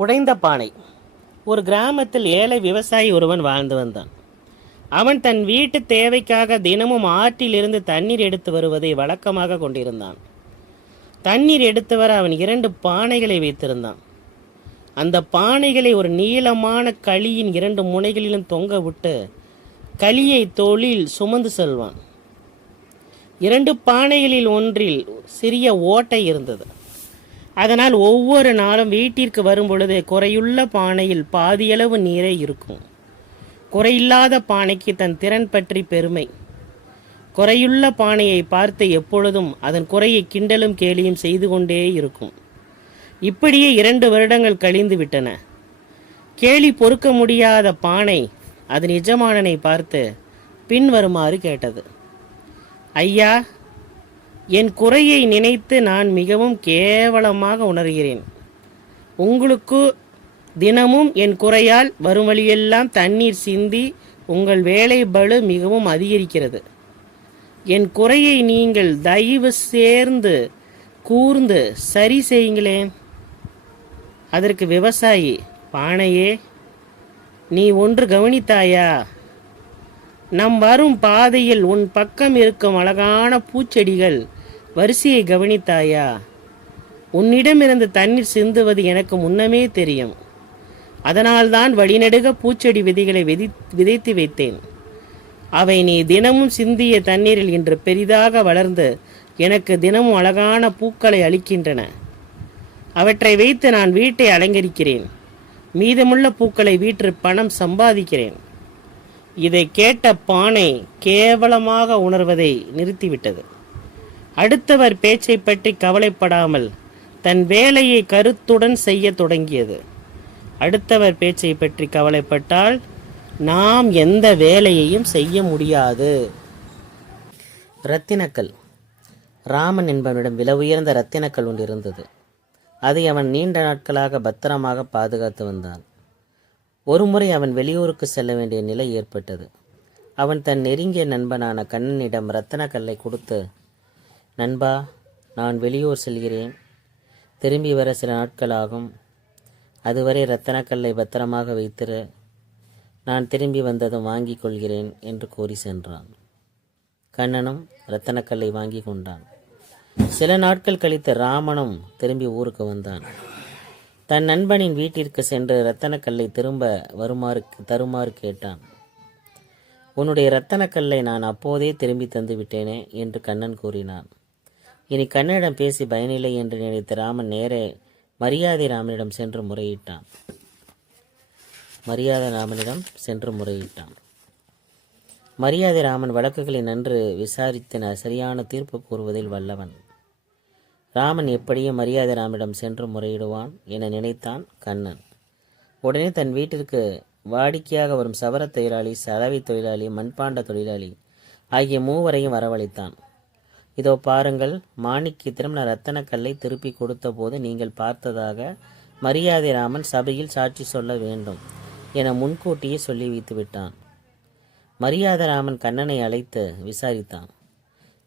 உடைந்த பானை. ஒரு கிராமத்தில் ஏழை விவசாயி ஒருவன் வாழ்ந்து வந்தான். அவன் தன் வீட்டு தேவைக்காக தினமும் ஆற்றிலிருந்து தண்ணீர் எடுத்து வருவதை வழக்கமாக கொண்டிருந்தான். தண்ணீர் எடுத்து வர அவன் 2 பானைகளை வைத்திருந்தான். அந்த பானைகளை ஒரு நீளமான களியின் 2 முனைகளிலும் தொங்க விட்டு களியை தோளில் சுமந்து செல்வான். 2 பானைகளில் ஒன்றில் சிறிய ஓட்டை இருந்தது. அதனால் ஒவ்வொரு நாளும் வீட்டிற்கு வரும் பொழுது குறையுள்ள பானையில் பாதியளவு நீரே இருக்கும். குறையில்லாத பானைக்கு தன் திறன் பற்றி பெருமை. குறையுள்ள பானையை பார்த்து எப்பொழுதும் அதன் குறையை கிண்டலும் கேலியும் செய்து கொண்டே இருக்கும். இப்படியே 2 வருடங்கள் கழிந்து விட்டன. கேலி பொறுக்க முடியாத பானை அதன் எஜமானனை பார்த்து பின்வருமாறு கேட்டது: ஐயா, என் குறையை நினைத்து நான் மிகவும் கேவலமாக உணர்கிறேன். உங்களுக்கு தினமும் என் குறையால் வரும் வழியெல்லாம் தண்ணீர் சிந்தி உங்கள் வேலை பளு மிகவும் அதிகரிக்கிறது. என் குறையை நீங்கள் தயவு சேர்ந்து கூர்ந்து சரி செய்யுங்களேன். அதற்கு விவசாயி: பானையே, நீ ஒன்று கவனித்தாயா? நம் வரும் பாதையில் உன் பக்கம் இருக்கும் அழகான பூச்செடிகள் வரிசையை கவனித்தாயா? உன்னிடமிருந்து தண்ணீர் சிந்துவது எனக்கு முன்னமே தெரியும். அதனால்தான் வழிநெடுக பூச்செடி விதைகளை விதைத்து வைத்தேன். அவை நீ தினமும் சிந்திய தண்ணீரில் இன்று பெரிதாக வளர்ந்து எனக்கு தினமும் அழகான பூக்களை அளிக்கின்றன. அவற்றை வைத்து நான் வீட்டை அலங்கரிக்கிறேன். மீதமுள்ள பூக்களை வீட்டு பணம் சம்பாதிக்கிறேன். இதை கேட்ட பானை கேவலமாக உணர்வதை நிறுத்திவிட்டது. அடுத்தவர் பேச்சை பற்றி கவலைப்படாமல் தன் வேலையை கருத்துடன் செய்ய தொடங்கியது. அடுத்தவர் பேச்சை பற்றி கவலைப்பட்டால் நாம் எந்த வேலையையும் செய்ய முடியாது. இரத்தினக்கல். ராமன் என்பவனிடம் விலை உயர்ந்த இரத்தினக்கல் ஒன்று இருந்தது. அதை அவன் நீண்ட நாட்களாக பத்திரமாக பாதுகாத்து வந்தான். ஒருமுறை அவன் வெளியூருக்கு செல்ல வேண்டிய நிலை ஏற்பட்டது. அவன் தன் நெருங்கிய நண்பனான கண்ணனிடம் இரத்தினக்கல்லை கொடுத்து, நண்பா, நான் வெளியூர் செல்கிறேன். திரும்பி வர சில நாட்களாகும். அதுவரை இரத்தினக்கல்லை பத்திரமாக வைத்திரு. நான் திரும்பி வந்ததும் வாங்கி கொள்கிறேன் என்று கூறி சென்றான். கண்ணனும் இரத்தினக்கல்லை வாங்கி கொண்டான். சில நாட்கள் கழித்து ராமனும் திரும்பி ஊருக்கு வந்தான். தன் நண்பனின் வீட்டிற்கு சென்று இரத்தினக்கல்லை திரும்ப தருமாறு கேட்டான். உன்னுடைய இரத்தினக்கல்லை நான் அப்போதே திரும்பி தந்து விட்டேனே என்று கண்ணன் கூறினான். இனி கண்ணனிடம் பேசி பயனில்லை என்று நினைத்த ராமன் நேரே மரியாதை ராமனிடம் சென்று முறையிட்டான். மரியாதை ராமன் வழக்குகளை நன்று விசாரித்து சரியான தீர்ப்பு கூறுவதில் வல்லவன். ராமன் எப்படியும் மரியாதை ராமனிடம் சென்று முறையிடுவான் என நினைத்தான் கண்ணன். உடனே தன் வீட்டிற்கு வாடிக்கையாக வரும் சவர தொழிலாளி, சலவை தொழிலாளி, மண்பாண்ட தொழிலாளி ஆகிய 3வரையும் வரவழைத்தான். இதோ பாருங்கள், மாணிக்கத்திடம் நான் இரத்தினக்கல்லை திருப்பி கொடுத்த போது நீங்கள் பார்த்ததாக மரியாதை ராமன் சபையில் சாட்சி சொல்ல வேண்டும் என முன்கூட்டியே சொல்லி வைத்து விட்டான். மரியாதை ராமன் கண்ணனை அழைத்து விசாரித்தான்.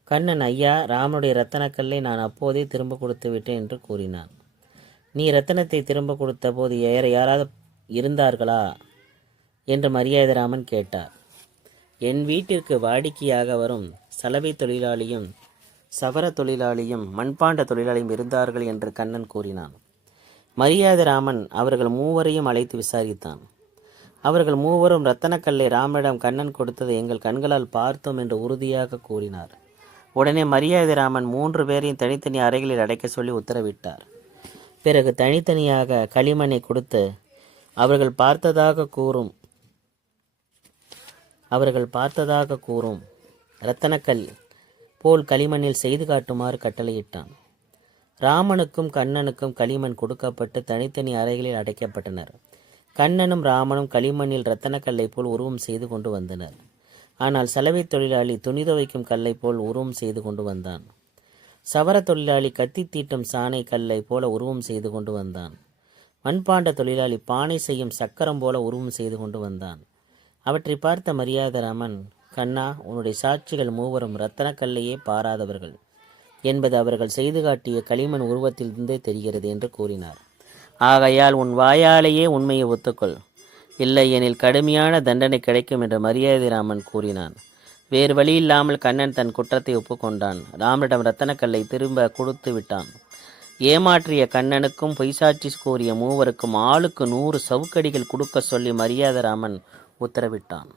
கண்ணன், ஐயா, ராமனுடைய இரத்தினக்கல்லை நான் அப்போதே திரும்ப கொடுத்து விட்டேன் என்று கூறினான். நீ இரத்தினத்தை திரும்ப கொடுத்த போது யாராவது இருந்தார்களா என்று மரியாதை ராமன் கேட்டார். என் வீட்டிற்கு வாடிக்கையாக வரும் சலவை தொழிலாளியும், சவர தொழிலாளியும், மண்பாண்ட தொழிலாளியும் இருந்தார்கள் என்று கண்ணன் கூறினான். மரியாதை ராமன் அவர்கள் 3வரையும் அழைத்து விசாரித்தான். அவர்கள் 3வரும் இரத்தினக்கல்லை ராமனிடம் கண்ணன் கொடுத்ததை எங்கள் கண்களால் பார்த்தோம் என்று உறுதியாக கூறினார். உடனே மரியாதை ராமன் 3 பேரையும் தனித்தனி அறைகளில் அடைக்க சொல்லி உத்தரவிட்டார். பிறகு தனித்தனியாக களிமண்ணை கொடுத்து அவர்கள் பார்த்ததாக கூறும் இரத்தினக்கல் போல் களிமண்ணில் செய்து காட்டுமாறு கட்டளையிட்டான். ராமனுக்கும் கண்ணனுக்கும் களிமண் கொடுக்கப்பட்டு தனித்தனி அறைகளில் அடைக்கப்பட்டனர். கண்ணனும் ராமனும் களிமண்ணில் இரத்தினக்கல்லை போல் உருவம் செய்து கொண்டு வந்தனர். ஆனால் சலவை தொழிலாளி துணி துவைக்கும் கல்லை போல் உருவம் செய்து கொண்டு வந்தான். சவர தொழிலாளி கத்தி தீட்டும் சாணை கல்லை போல உருவம் செய்து கொண்டு வந்தான். மண்பாண்ட தொழிலாளி பானை செய்யும் சக்கரம் போல உருவம் செய்து கொண்டு வந்தான். அவற்றை பார்த்த மரியாதை ராமன், கண்ணா, உன்னுடைய சாட்சிகள் 3வரும் இரத்தினக்கல்லையே பாராதவர்கள் என்பது அவர்கள் செய்து காட்டிய களிமண் உருவத்திலிருந்தே தெரிகிறது என்று கூறினார். ஆகையால் உன் வாயாலேயே உண்மையை ஒத்துக்கொள், இல்லை எனில் கடுமையான தண்டனை கிடைக்கும் என்று மரியாதை ராமன் கூறினான். வேறு வழி இல்லாமல் கண்ணன் தன் குற்றத்தை ஒப்புக்கொண்டான். ராமனிடம் ரத்தனக்கல்லை திரும்ப கொடுத்து விட்டான். ஏமாற்றிய கண்ணனுக்கும் பொய்சாட்சி கூறிய மூவருக்கும் ஆளுக்கு 100 சவுக்கடிகள் கொடுக்க சொல்லி மரியாதை ராமன் உத்தரவிட்டான்.